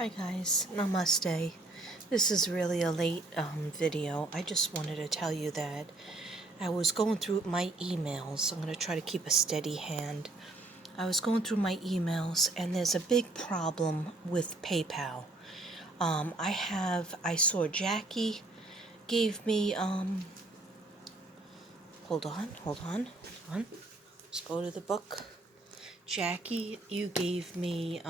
Hi guys, Namaste. This is really a late video. I just wanted to tell you that I was going through my emails. I'm going to try to keep a steady hand. I was going through my emails and there's a big problem with PayPal. I saw Jackie gave me, hold on. Let's go to the book. Jackie, you gave me,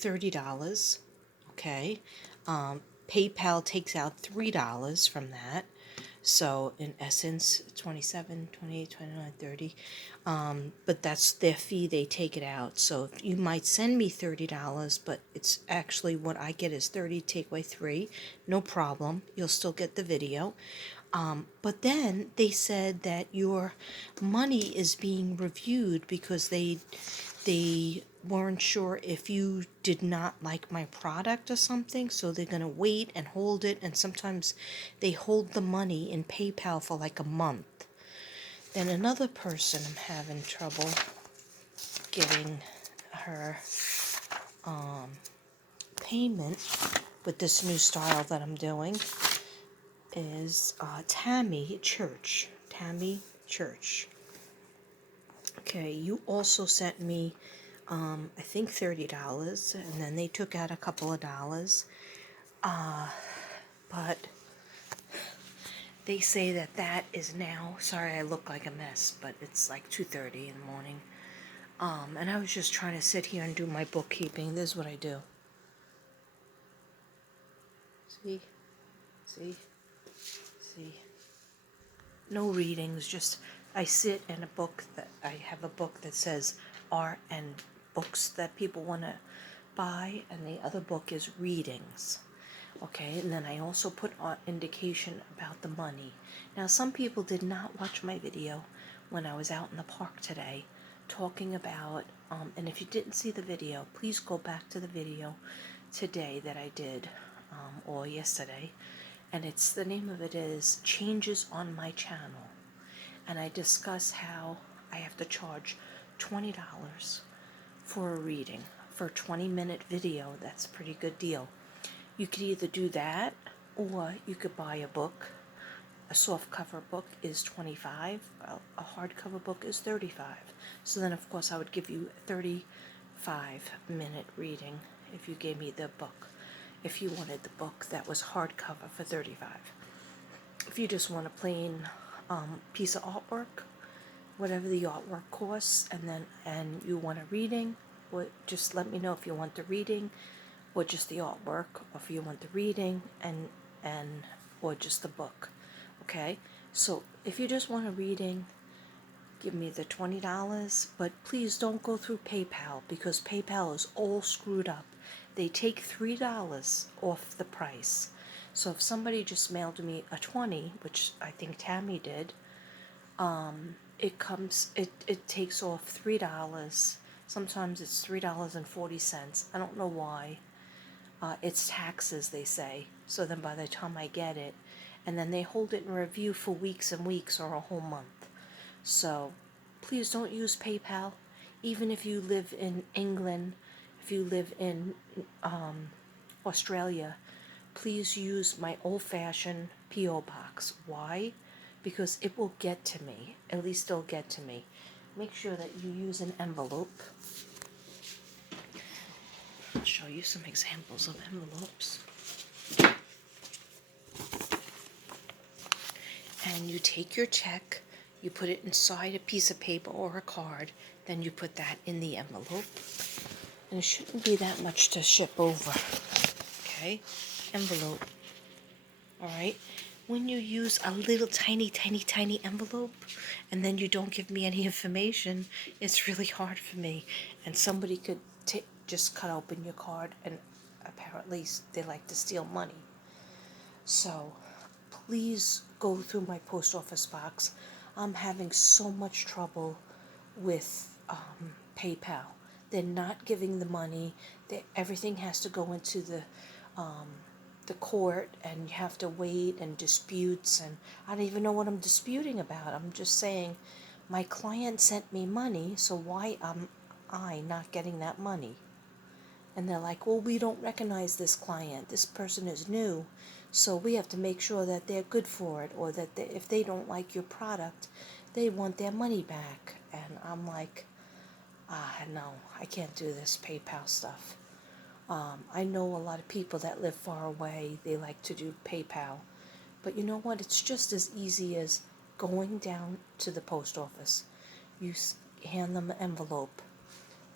$30. Okay. PayPal takes out $3 from that. So in essence, 27, 28, 29, 30. But that's their fee, they take it out. So you might send me $30, but it's actually what I get is 30, take away 3. No problem. You'll still get the video. But then they said that your money is being reviewed because they weren't sure if you did not like my product or something, so they're going to wait and hold it, and sometimes they hold the money in PayPal for like a month. Then another person I'm having trouble getting her payment with this new style that I'm doing is Tammy Church. Tammy Church. Okay, you also sent me I think $30, and then they took out a couple of dollars. But they say that is now, sorry I look like a mess, but it's like 2:30 in the morning. And I was just trying to sit here and do my bookkeeping. This is what I do. See? See? See? No readings, just I sit in a book that I have a book that says art and books that people want to buy, and the other book is readings. Okay, and then I also put on indication about the money. Now, some people did not watch my video when I was out in the park today talking about, and if you didn't see the video, please go back to the video today that I did, or yesterday, and the name of it is Changes on My Channel. And I discuss how I have to charge $20 for a reading. For a 20-minute video, that's a pretty good deal. You could either do that, or you could buy a book. A softcover book is $25, a hardcover book is $35. So then, of course, I would give you a 35-minute reading if you gave me the book. If you wanted the book that was hardcover for $35. If you just want a plain piece of artwork, whatever the artwork costs, and you want a reading, just let me know if you want the reading or just the artwork, or if you want the reading and or just the book. Okay, so if you just want a reading, give me the $20, but please don't go through PayPal, because PayPal is all screwed up. They take $3 off the price. So if somebody just mailed me a 20, which I think Tammy did, it takes off $3. Sometimes it's $3.40. I don't know why. It's taxes, they say. So then by the time I get it, and then they hold it in review for weeks and weeks or a whole month. So please don't use PayPal. Even if you live in England, if you live in Australia, please use my old-fashioned P.O. box. Why? Because it will get to me. At least it'll get to me. Make sure that you use an envelope. I'll show you some examples of envelopes. And you take your check, you put it inside a piece of paper or a card, then you put that in the envelope. And it shouldn't be that much to ship over. Okay? Envelope. Alright? When you use a little tiny envelope, and then you don't give me any information, it's really hard for me. And somebody could just cut open your card, and apparently they like to steal money. So please go through my post office box. I'm having so much trouble with PayPal. They're not giving the money. Everything has to go into the court, and you have to wait, and disputes, and I don't even know what I'm disputing about. I'm just saying my client sent me money, so why am I not getting that money? And they're like, well, we don't recognize this client. This person is new. So we have to make sure that they're good for it, or that if they don't like your product, they want their money back. And I'm like, no, I can't do this PayPal stuff. I know a lot of people that live far away, they like to do PayPal. But you know what? It's just as easy as going down to the post office. You hand them an envelope.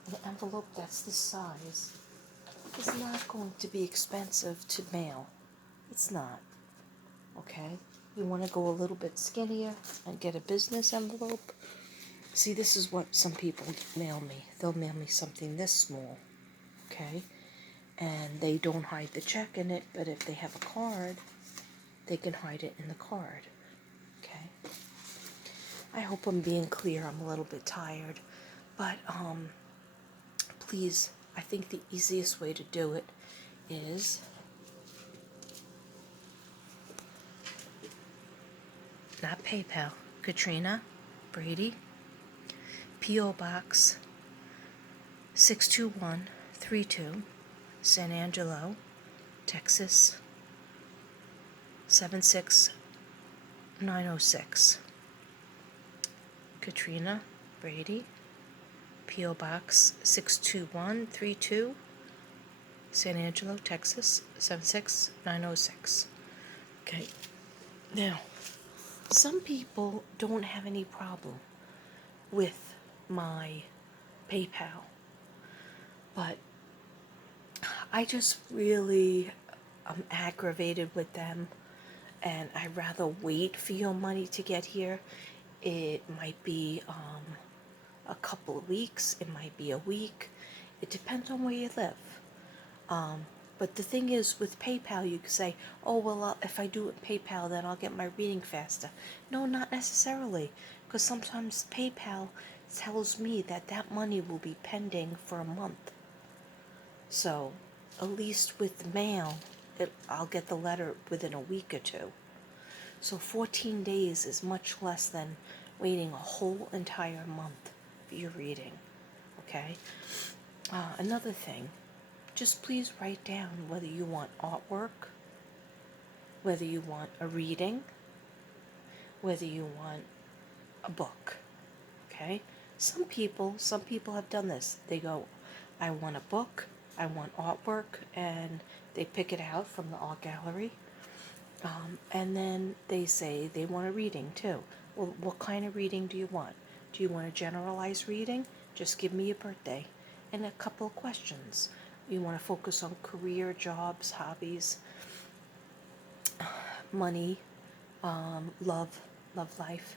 An envelope that's this size is not going to be expensive to mail. It's not. Okay? You want to go a little bit skinnier and get a business envelope. See, this is what some people mail me. They'll mail me something this small. Okay? And they don't hide the check in it, but if they have a card, they can hide it in the card. Okay? I hope I'm being clear. I'm a little bit tired. But, please, I think the easiest way to do it is not PayPal. KATRINA, BRADY, P.O. Box 62132, San Angelo, Texas 76906. KATRINA, BRADY, P.O. Box 62132, San Angelo, Texas 76906. Okay. Now, some people don't have any problem with my PayPal, but I just really am aggravated with them, and I'd rather wait for your money to get here. It might be a couple of weeks, it might be a week. It depends on where you live. But the thing is, with PayPal, you can say, oh, well, if I do it PayPal, then I'll get my reading faster. No, not necessarily, because sometimes PayPal tells me that that money will be pending for a month. So, at least with the mail, I'll get the letter within a week or two. So 14 days is much less than waiting a whole entire month for your reading. Okay? Another thing. Just please write down whether you want artwork, whether you want a reading, whether you want a book. Okay? Some people have done this. They go, I want a book, I want artwork, and they pick it out from the art gallery. And then they say they want a reading too. Well, what kind of reading do you want? Do you want a generalized reading? Just give me your birthday and a couple of questions. You want to focus on career, jobs, hobbies, money, love life?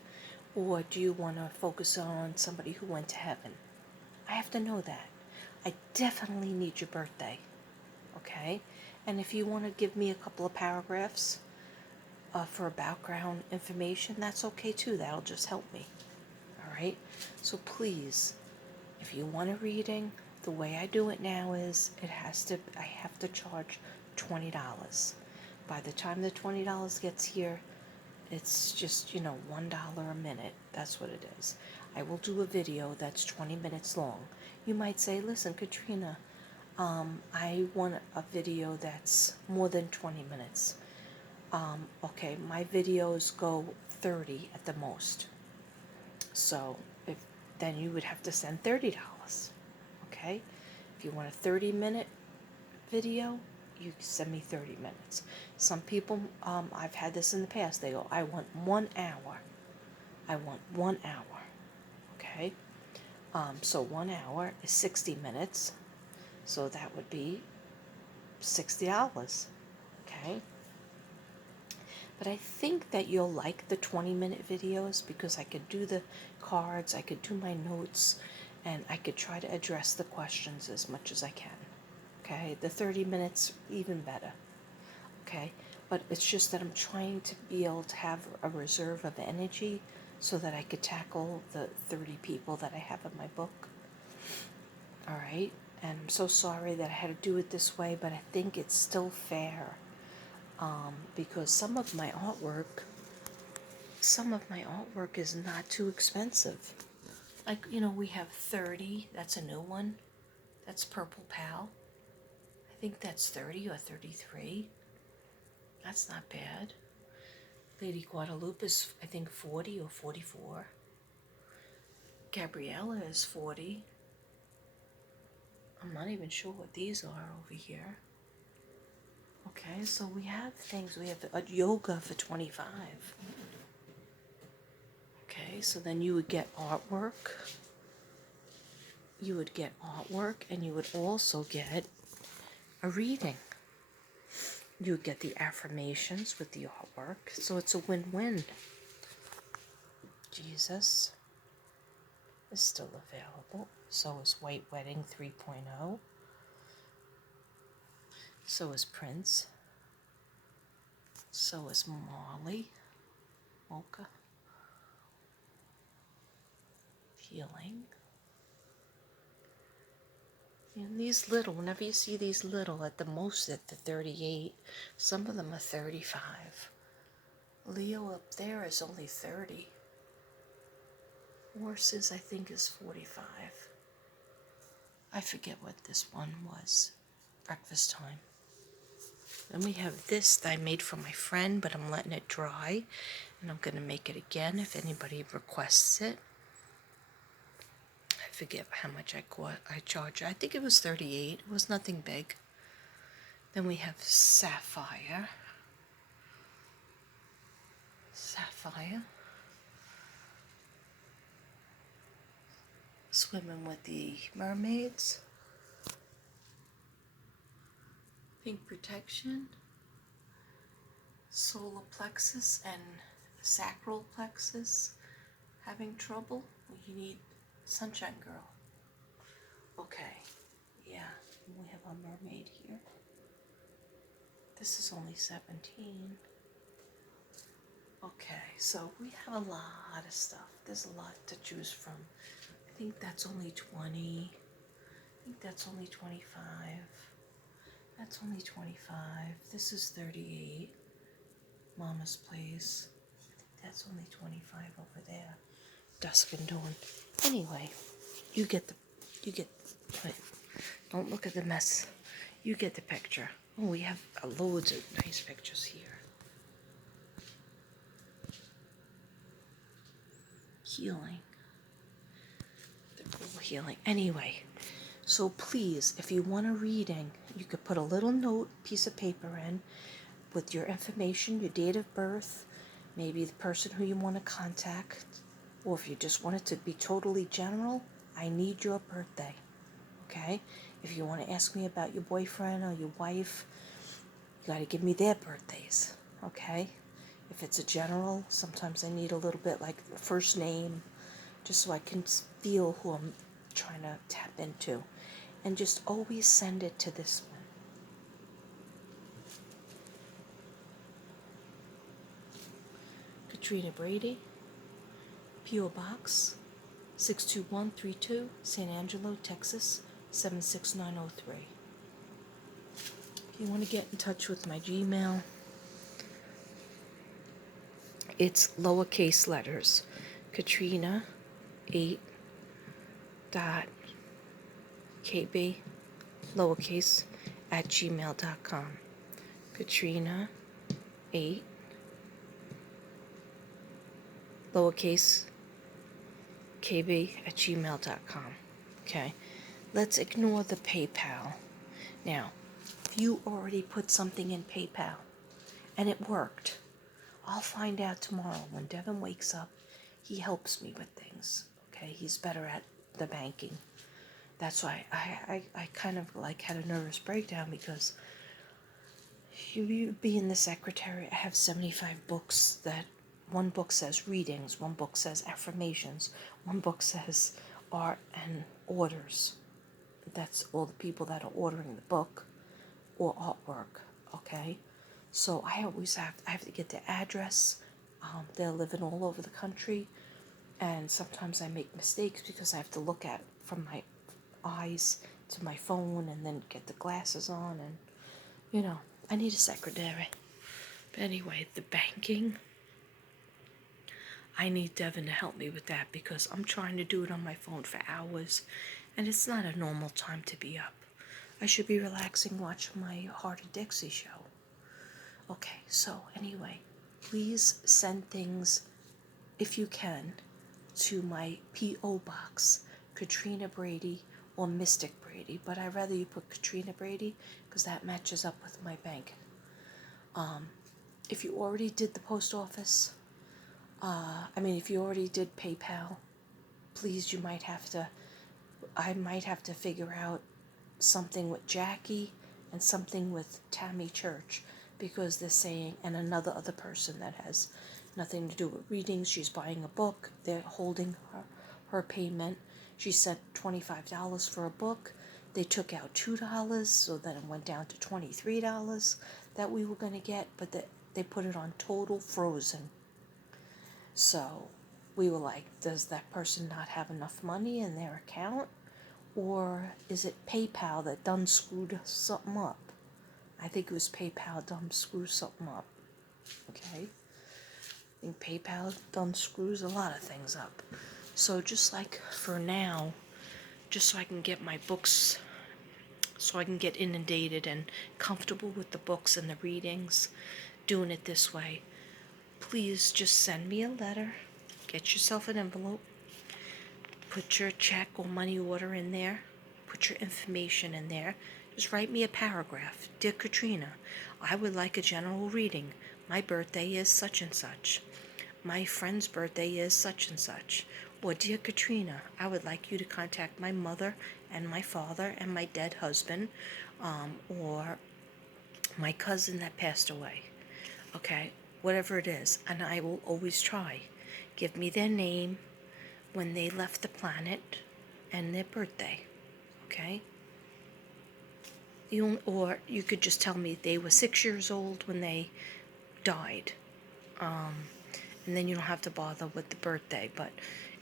Or do you want to focus on somebody who went to heaven? I have to know that. I definitely need your birthday, okay? And if you want to give me a couple of paragraphs for background information, that's okay too. That'll just help me, all right? So please, if you want a reading, the way I do it now is I have to charge $20. By the time the $20 gets here, it's just, $1 a minute. That's what it is. I will do a video that's 20 minutes long. You might say, listen, KATRINA, I want a video that's more than 20 minutes. Okay, my videos go 30 at the most. So then you would have to send $30. Okay? If you want a 30-minute video, you send me 30 minutes. Some people, I've had this in the past, they go, I want 1 hour. I want 1 hour. Okay? So 1 hour is 60 minutes. So that would be $60. Okay? But I think that you'll like the 20-minute videos because I could do the cards, I could do my notes, and I could try to address the questions as much as I can. Okay? The 30 minutes, even better. Okay? But it's just that I'm trying to be able to have a reserve of energy so that I could tackle the 30 people that I have in my book. All right? And I'm so sorry that I had to do it this way, but I think it's still fair. Because some of my artwork is not too expensive. Like, we have 30, that's a new one. That's Purple Pal. I think that's 30 or 33. That's not bad. Lady Guadalupe is, I think, 40 or 44. Gabriella is 40. I'm not even sure what these are over here. Okay, so we have things. We have a yoga for 25. Okay, so then you would get artwork. You would get artwork, and you would also get a reading. You would get the affirmations with the artwork, so it's a win-win. Jesus is still available. So is White Wedding 3.0. So is Prince. So is Molly. Mocha. Healing. And these little, whenever you see these little, at the most at the 38, some of them are 35. Leo up there is only 30. Horses, I think, is 45. I forget what this one was. Breakfast time. Then we have this that I made for my friend, but I'm letting it dry. And I'm going to make it again if anybody requests it. I forget how much I charge. I think it was 38. It was nothing big. Then we have Sapphire. Sapphire. Swimming with the mermaids. Pink protection. Solar plexus and sacral plexus. Having trouble? You need Sunshine Girl. Okay. Yeah. We have a mermaid here. This is only 17. Okay, so we have a lot of stuff. There's a lot to choose from. I think that's only 20. I think that's only 25. That's only 25. This is 38. Mama's Place. I think that's only 25 over there. Dusk and Dawn. Anyway, wait, don't look at the mess. You get the picture. Oh, we have loads of nice pictures here. Healing. The healing. Anyway, so please, if you want a reading, you could put a little note, piece of paper in with your information, your date of birth, maybe the person who you want to contact, or if you just want it to be totally general, I need your birthday. Okay? If you want to ask me about your boyfriend or your wife, you got to give me their birthdays. Okay? If it's a general, sometimes I need a little bit like the first name, just so I can feel who I'm trying to tap into. And just always send it to this one. Katrina Brady, P.O. Box 62132, San Angelo, Texas 76903. If you want to get in touch with my Gmail, it's lowercase letters. Katrina 8 dot KB lowercase at gmail.com. Katrina 8 lowercase KB at gmail.com. Okay, let's ignore the PayPal. Now, if you already put something in PayPal and it worked, I'll find out tomorrow when Devin wakes up. He helps me with things. Okay, he's better at the banking. That's why I kind of like had a nervous breakdown, because you being the secretary, I have 75 books that one book says readings, one book says affirmations, one book says art and orders. That's all the people that are ordering the book or artwork, okay? So I have to get the address. They're living all over the country, and sometimes I make mistakes because I have to look at from my eyes to my phone and then get the glasses on, and I need a secretary. But anyway, the banking, I need Devin to help me with that, because I'm trying to do it on my phone for hours, and it's not a normal time to be up. I should be relaxing watching my Heart of Dixie show. Okay, so anyway, please send things, if you can, to my P.O. Box, Katrina Brady or Mystic Brady, but I'd rather you put Katrina Brady because that matches up with my bank. If you already did the post office, if you already did PayPal, please, I might have to figure out something with Jackie and something with Tammy Church, because they're saying, and another other person that has nothing to do with readings, she's buying a book, they're holding her payment. She said $25 for a book. They took out $2, so then it went down to $23 that we were going to get, but they put it on total frozen. So we were like, does that person not have enough money in their account? Or is it PayPal that done screwed something up? I think it was PayPal done screwed something up. Okay? I think PayPal done screws a lot of things up. So just like for now, just so I can get my books, so I can get inundated and comfortable with the books and the readings, doing it this way, please just send me a letter, get yourself an envelope, put your check or money order in there, put your information in there, just write me a paragraph. Dear Katrina, I would like a general reading. My birthday is such and such. My friend's birthday is such and such. Or, dear Katrina, I would like you to contact my mother and my father and my dead husband, or my cousin that passed away. Okay, whatever it is, and I will always try. Give me their name, when they left the planet, and their birthday. Okay? Or you could just tell me they were 6 years old when they died. And then you don't have to bother with the birthday. But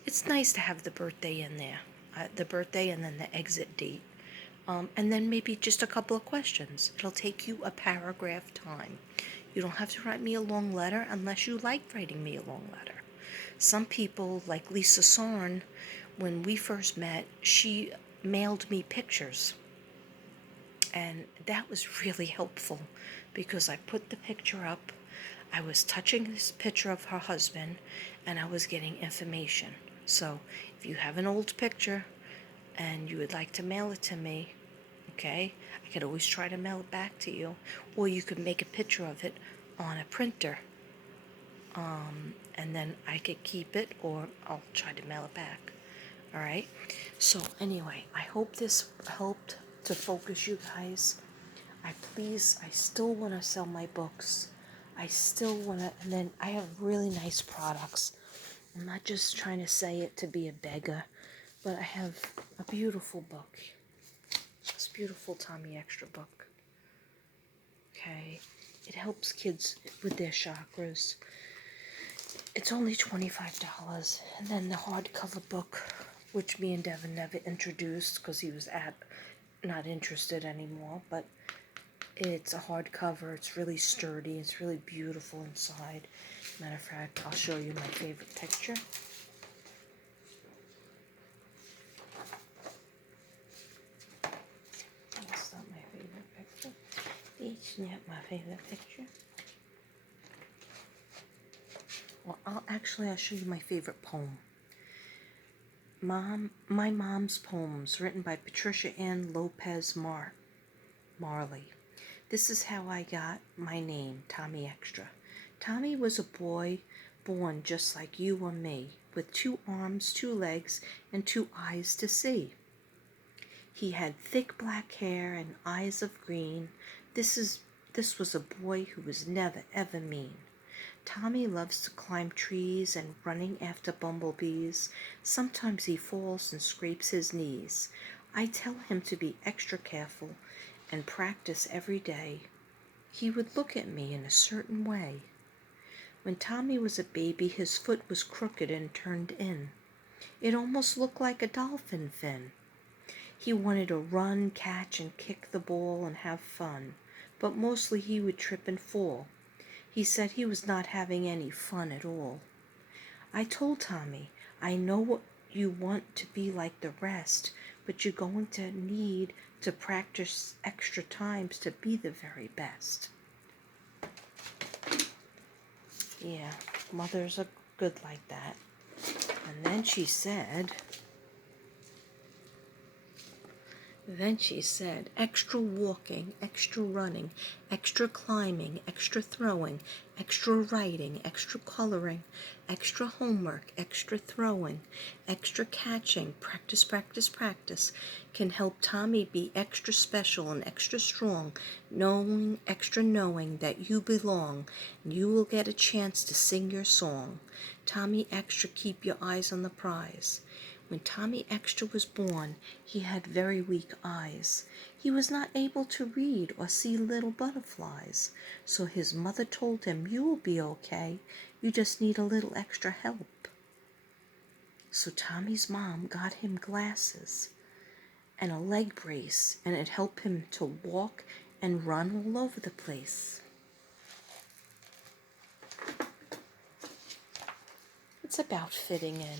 it's nice to have the birthday in there. The birthday and then the exit date. And then maybe just a couple of questions. It'll take you a paragraph time. You don't have to write me a long letter unless you like writing me a long letter. Some people, like Lisa Sorn, when we first met, she mailed me pictures. And that was really helpful because I put the picture up, I was touching this picture of her husband, and I was getting information. So if you have an old picture and you would like to mail it to me, okay, I could always try to mail it back to you. Or you could make a picture of it on a printer. And then I could keep it, or I'll try to mail it back. All right. So anyway, I hope this helped to focus you guys. I still want to sell my books. I still want to, and then I have really nice products. I'm not just trying to say it to be a beggar, but I have a beautiful book. This beautiful Tommy Extra book. Okay. It helps kids with their chakras. It's only $25. And then the hardcover book, which me and Devin never introduced because he was not interested anymore, but it's a hardcover. It's really sturdy. It's really beautiful inside. Matter of fact, I'll show you my favorite picture. That's not my favorite picture. It's not my favorite picture. Well, I'll show you my favorite poem. My Mom's Poems, written by Patricia Ann Lopez Marley. This is how I got my name, Tommy Extra. Tommy was a boy born just like you or me, with 2 arms, 2 legs, and 2 eyes to see. He had thick black hair and eyes of green. This was a boy who was never, ever mean. Tommy loves to climb trees and running after bumblebees. Sometimes he falls and scrapes his knees. I tell him to be extra careful and practice every day. He would look at me in a certain way. When Tommy was a baby, his foot was crooked and turned in. It almost looked like a dolphin fin. He wanted to run, catch, and kick the ball and have fun, but mostly he would trip and fall. He said he was not having any fun at all. I told Tommy, I know what you want to be like the rest, but you're going to need to practice extra times to be the very best. Yeah, mothers are good like that. And then she said, extra walking, extra running, extra climbing, extra throwing, extra writing, extra coloring, extra homework, extra throwing, extra catching, practice, practice, practice, can help Tommy be extra special and extra strong, knowing that you belong, and you will get a chance to sing your song. Tommy Extra, keep your eyes on the prize. When Tommy Extra was born, he had very weak eyes. He was not able to read or see little butterflies. So his mother told him, "You will be okay. You just need a little extra help." So Tommy's mom got him glasses and a leg brace, and it helped him to walk and run all over the place. It's about fitting in.